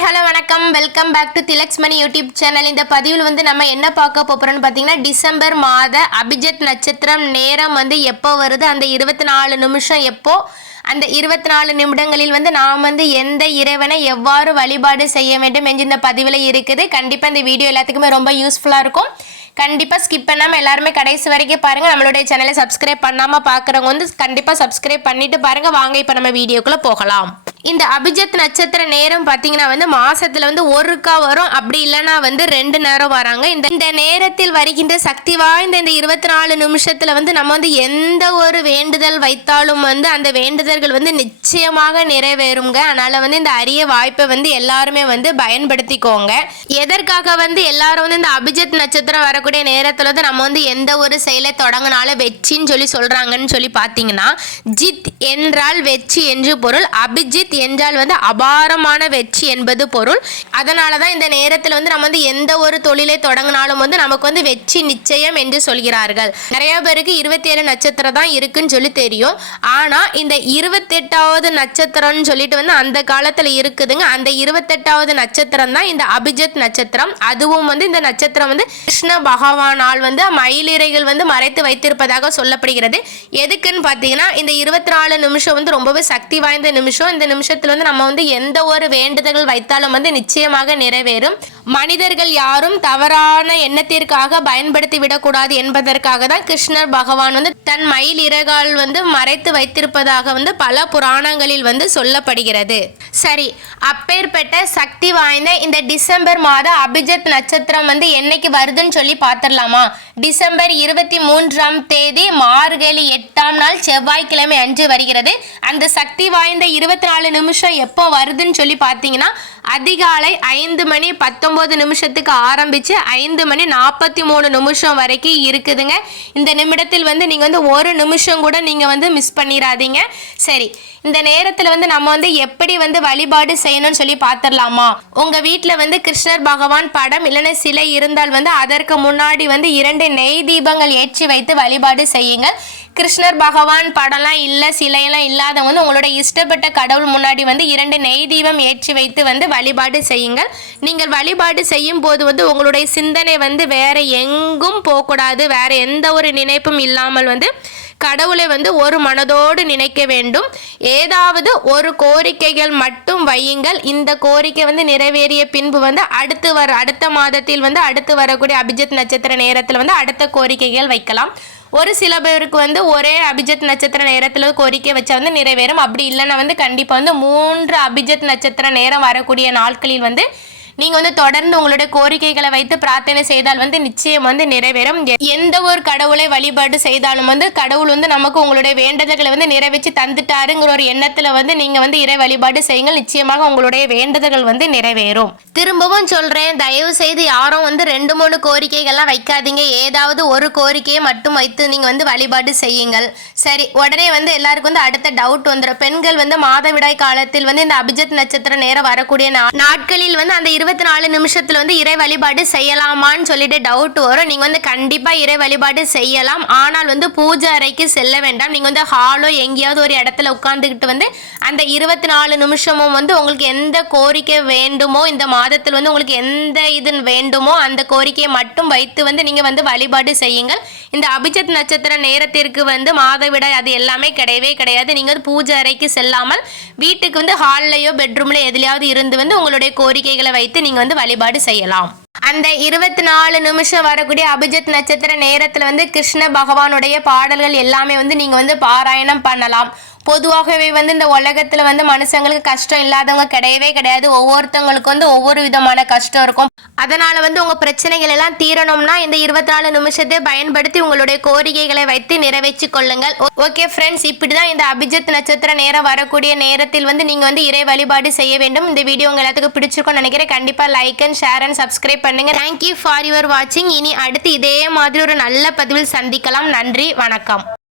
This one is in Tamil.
ஹாய் ஹலோ வணக்கம் welcome back to Thilak's Mani YouTube channel. இந்த பதிவில் வந்து நம்ம என்ன பார்க்க போகிறோம்னு பார்த்தீங்கன்னா, டிசம்பர் மாத அபிஜித் நட்சத்திரம் நேரம் வந்து எப்போ வருது, அந்த 24 நிமிஷம் எப்போ, அந்த 24 நிமிடங்களில் வந்து நாம் வந்து எந்த இறைவனை எவ்வாறு வழிபாடு செய்ய வேண்டும் என்று இந்த பதிவில் இருக்குது. கண்டிப்பாக இந்த வீடியோ எல்லாத்துக்குமே ரொம்ப யூஸ்ஃபுல்லாக இருக்கும். கண்டிப்பாக ஸ்கிப் பண்ணாமல் எல்லாருமே கடைசி வரைக்கும் பாருங்கள். நம்மளுடைய சேனலை சப்ஸ்கிரைப் பண்ணாமல் பார்க்குறவங்க வந்து கண்டிப்பாக சப்ஸ்கிரைப் பண்ணிவிட்டு பாருங்கள். வாங்க இப்போ நம்ம வீடியோக்குள்ளே போகலாம். இந்த அபிஜித் நட்சத்திர நேரம் பார்த்தீங்கன்னா வந்து மாசத்துல வந்து ஒருக்கா வரும், அப்படி இல்லைன்னா வந்து 2 நேரம் வராங்க. இந்த நேரத்தில் வருகின்ற சக்தி வாய்ந்த இந்த 24 நிமிஷத்துல வந்து நம்ம வந்து எந்த ஒரு வேண்டுதல் வைத்தாலும் வந்து அந்த வேண்டுதல்கள் வந்து நிச்சயமாக நிறைவேறுங்க. அதனால வந்து இந்த அரிய வாய்ப்பை வந்து எல்லாருமே வந்து பயன்படுத்திக்கோங்க. எதற்காக வந்து எல்லாரும் வந்து இந்த அபிஜித் நட்சத்திரம் வரக்கூடிய நேரத்துல வந்து நம்ம வந்து எந்த ஒரு செயலை தொடங்கினாலும் வெற்றின்னு சொல்றாங்கன்னு சொல்லி பார்த்தீங்கன்னா, ஜித் என்றால் வெற்றி என்று பொருள், அபிஜித் என்றால் வந்து அபாரமான வெற்றி என்பது பொருள். அதனால தான் இந்த நேரத்தில் வந்து நம்ம வந்து எந்த ஒரு தொழிலை தொடங்கினாலும் வந்து நமக்கு வந்து வெற்றி நிச்சயம் என்று சொல்கிறார்கள். நிறைய பேருக்கு 27 நட்சத்திரம் தான் இருக்குன்னு சொல்லி தெரியும். ஆனால் இந்த 28வது நட்சத்திரம்னு சொல்லிட்டு வந்து அந்த காலத்தில் இருக்குதுங்க. அந்த 28வது நட்சத்திரம் தான் இந்த அபிஜித் நட்சத்திரம். அதுவும் வந்து இந்த நட்சத்திரம் வந்து கிருஷ்ண பகவானால் வந்து மயிலிறைகள் வந்து மறைத்து வைத்திருப்பதாக சொல்லப்படுகிறது. எதுக்குன்னு பார்த்தீங்கன்னா, இந்த 24 நிமிஷம் வந்து ரொம்பவே சக்தி வாய்ந்த நிமிஷம். இந்த நிமிஷத்துல வந்து நம்ம வந்து எந்த ஒரு வேண்டுதல்கள் வைத்தாலும் வந்து நிச்சயமாக நிறைவேறும். மனிதர்கள் யாரும் தவறான எண்ணத்திற்காக பயன்படுத்தி விடக்கூடாது என்பதற்காக தான் கிருஷ்ணர் பகவான் வந்து தன் மயில் இறகால் வந்து மறைத்து வைத்திருப்பதாக வந்து பல புராணங்களில் வந்து சொல்லப்படுகிறது. சரி, அப்பேற்பட்ட சக்தி வாய்ந்த இந்த டிசம்பர் மாத அபிஜித் நட்சத்திரம் வந்து என்னைக்கு வருதுன்னு சொல்லி பார்த்துடலாமா? டிசம்பர் 23ஆம் தேதி மார்கழி 8ஆம் நாள் செவ்வாய்க்கிழமை அன்று வருகிறது. அந்த சக்தி வாய்ந்த 24 நிமிஷம் எப்போ வருதுன்னு சொல்லி பார்த்தீங்கன்னா, அதிகாலை 5:19 ஆரம்பிச்சு 5:43 வரைக்கும் இருக்குதுங்க. இந்த நிமிடத்தில் வந்து நீங்கள் வந்து ஒரு நிமிஷம் கூட நீங்கள் வந்து மிஸ் பண்ணிடாதீங்க. சரி, இந்த நேரத்தில் வந்து நம்ம வந்து எப்படி வந்து வழிபாடு செய்யணும்னு சொல்லி பார்த்துடலாமா? உங்கள் வீட்டில் வந்து கிருஷ்ணர் பகவான் படம் இல்லைன்னா சிலை இருந்தால் வந்து அதற்கு முன்னாடி வந்து 2 நெய் தீபங்கள் ஏற்றி வைத்து வழிபாடு செய்யுங்க. கிருஷ்ணர் பகவான் படம்லாம் இல்லை, சிலையெல்லாம் இல்லாதவங்க வந்து உங்களோட இஷ்டப்பட்ட கடவுள் முன்னாடி வந்து 2 நெய் தீபம் ஏற்றி வைத்து வந்து வழிபாடு செய்யுங்கள். நீங்கள் வழிபாடு செய்யும் போது வந்து உங்களுடைய சிந்தனை வந்து வேற எங்கும் போகக்கூடாது. வேற எந்த ஒரு நினைப்பும் இல்லாமல் வந்து கடவுளை வந்து ஒரு மனதோடு நினைக்க வேண்டும். ஏதாவது ஒரு கோரிக்கைகள் மட்டும் வையுங்கள். இந்த கோரிக்கை வந்து நிறைவேறிய பின்பு வந்து அடுத்த மாதத்தில் வந்து அடுத்து வரக்கூடிய அபிஜித் நட்சத்திர நேரத்தில் வந்து அடுத்த கோரிக்கைகள் வைக்கலாம். ஒரு சில பேருக்கு வந்து ஒரே அபிஜித் நட்சத்திர நேரத்தில் கோரிக்கை வச்சா வந்து நிறைவேறும். அப்படி இல்லைன்னா வந்து கண்டிப்பாக வந்து 3 அபிஜித் நட்சத்திர நேரம் வரக்கூடிய நாட்களில் வந்து நீங்கள் வந்து தொடர்ந்து உங்களுடைய கோரிக்கைகளை வைத்து பிரார்த்தனை செய்தால் வந்து நிச்சயம் வந்து நிறைவேறும். எந்த ஒரு கடவுளை வழிபாடு செய்தாலும் வந்து கடவுள் வந்து நமக்கு உங்களுடைய வேண்டுதல்களை வந்து நிறைவேற்றி தந்துட்டாருங்கிற ஒரு எண்ணத்தில் வந்து நீங்கள் வந்து இறை வழிபாடு செய்யுங்கள். நிச்சயமாக உங்களுடைய வேண்டுதல்கள் வந்து நிறைவேறும். திரும்பவும் சொல்கிறேன், தயவு செய்து யாரும் வந்து 2-3 கோரிக்கைகள்லாம் வைக்காதீங்க. ஏதாவது ஒரு கோரிக்கையை மட்டும் வைத்து நீங்கள் வந்து வழிபாடு செய்யுங்கள். சரி, உடனே வந்து எல்லாருக்கும் வந்து அடுத்த டவுட் வந்துடும். பெண்கள் வந்து மாதவிடாய் காலத்தில் வந்து இந்த அபிஜித் நட்சத்திர நேரம் வரக்கூடிய நாட்களில் வந்து அந்த 24 நிமிஷத்துல வந்து இறை வழிபாடு செய்யலாமான்னு சொல்லிட்டு டவுட் வரும். நீங்க வந்து கண்டிப்பா இறை வழிபாடு செய்யலாம். ஆனால் வந்து பூஜை அறைக்கு செல்ல வேண்டாம். நீங்க வந்து ஹாலோ எங்கேயாவது ஒரு இடத்துல உட்கார்ந்துக்கிட்டு வந்து அந்த 24 நிமிஷமும் வந்து உங்களுக்கு எந்த கோரிக்கை வேண்டுமோ, இந்த மாதத்தில் வந்து உங்களுக்கு எந்த இது வேண்டுமோ அந்த கோரிக்கையை மட்டும் வைத்து வந்து நீங்க வந்து வழிபாடு செய்யுங்கள். இந்த அபிஜித் நட்சத்திர நேரத்திற்கு வந்து மாதவிடாய் அது எல்லாமே கிடையவே கிடையாது. நீங்க வந்து பூஜை அறைக்கு செல்லாமல் வீட்டுக்கு வந்து ஹால்லையோ பெட்ரூம்ல எதுலையாவது இருந்து வந்து உங்களுடைய கோரிக்கைகளை வைத்து நீங்க வந்து வழிபாடு செய்யலாம். அந்த 24 நிமிஷம் வரக்கூடிய அபிஜித் நட்சத்திர நேரத்துல வந்து கிருஷ்ண பகவானுடைய பாடல்கள் எல்லாமே வந்து நீங்க வந்து பாராயணம் பண்ணலாம். பொதுவாகவே வந்து இந்த உலகத்துல வந்து மனுஷங்களுக்கு கஷ்டம் இல்லாதவங்க கிடையவே கிடையாது. ஒவ்வொருத்தவங்களுக்கு வந்து ஒவ்வொரு விதமான கஷ்டம் இருக்கும். அதனால வந்து உங்க பிரச்சனைகள் எல்லாம் தீரணும்னா இந்த 24 நிமிஷத்தை பயன்படுத்தி உங்களுடைய கோரிக்கைகளை வைத்து நிறைவேற்றி கொள்ளுங்கள். ஓகே ஃப்ரெண்ட்ஸ், இப்படிதான் இந்த அபிஜித் நட்சத்திர நேரம் வரக்கூடிய நேரத்தில் வந்து நீங்க வந்து இறை வழிபாடு செய்ய வேண்டும். இந்த வீடியோ உங்க எல்லாத்துக்கும் பிடிச்சிருக்கும்னு நினைக்கிறேன். கண்டிப்பா like and share and subscribe பண்ணுங்க. தேங்க்யூ ஃபார் யுவர் வாட்சிங். இனி அடுத்து இதே மாதிரி ஒரு நல்ல பதிவில் சந்திக்கலாம். நன்றி, வணக்கம்.